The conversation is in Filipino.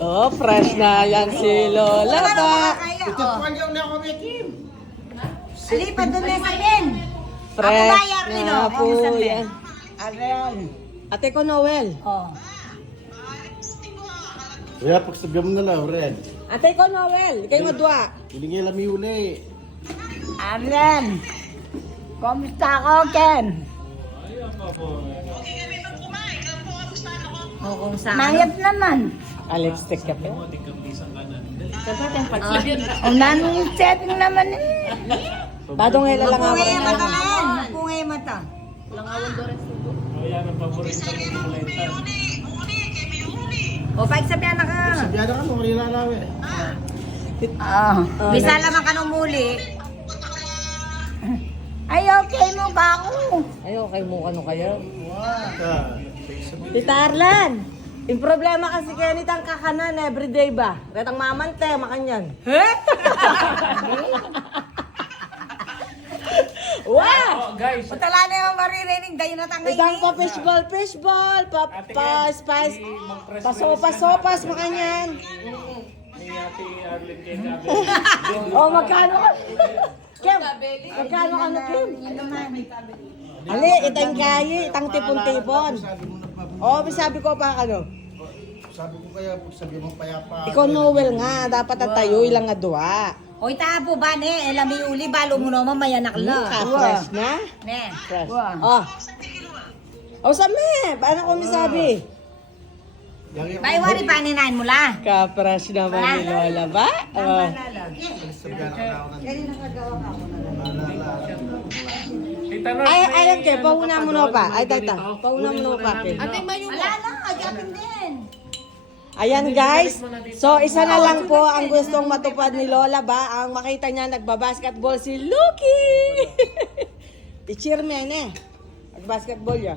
Oh, fresh na yan si Lola ba? Ito po yung na ako may Kim. Alipan doon na sa Ben. Fresh bayar rin, na oh. po Kung saan yan. Ayan. Ate ko Noel. Oh. Kaya pagsabihan mo na lang, Red. Ate ko Noel. Kayo madwa. Hilingin lang yung uli. Ayan. Kumusta ako, Ken? O kung saan. Mayat naman. Lipstick ka pa. O nanong setting naman eh. Badong hela lang ako. Pungay mata na yan. Pungay mata. O, paiksabihan na ka. Sabihan na ka mo, nilalawin. Bisa naman ka nung muli. Ay, okay mo ba ako? Ay, okay mo ano kayo? Ah, Tita Arlan, yung problema kasi kaya nitang kakanan everyday ba? Retang mamante, makanyan. Wow! Guys, Patala na yung maririnig. Dahil natangay Itang pa fishball, pa-spice, pa-sopas, makanyan. ni Ate Arlene kay Gabi. Oh, magkano ka? Kim, magkano ka na, Kim? Ali, itang kaya, itang tipon-tipon. Oh, sabi ko pa ano? sabi ko kaya, sabi mo payapa. Ikaw Noel nga, dapat at tayo ilang nga duwa. Oy, tabo ba, ne? Elami uli, balo mo naman, mayanak lang. Ka-fresh na? Ne. Fresh. Oh. Oh, sami. Paano ko misabi? Bay, wari pa ninain mo la. Ka-fresh naman ni Lola ba? Oh. Sabihan na ako Tita Nor, Ay, ayan kay, pauna mo na pa. Ay, tata. Pauna mo na pa, Kim. Wala na, agapin din. Ayan guys, so isa na lang po ang gustong matupad ni Lola ba, ang makita niya nagbabasketball si Lucky. I-cheer mo yan eh, nagbasketball yan.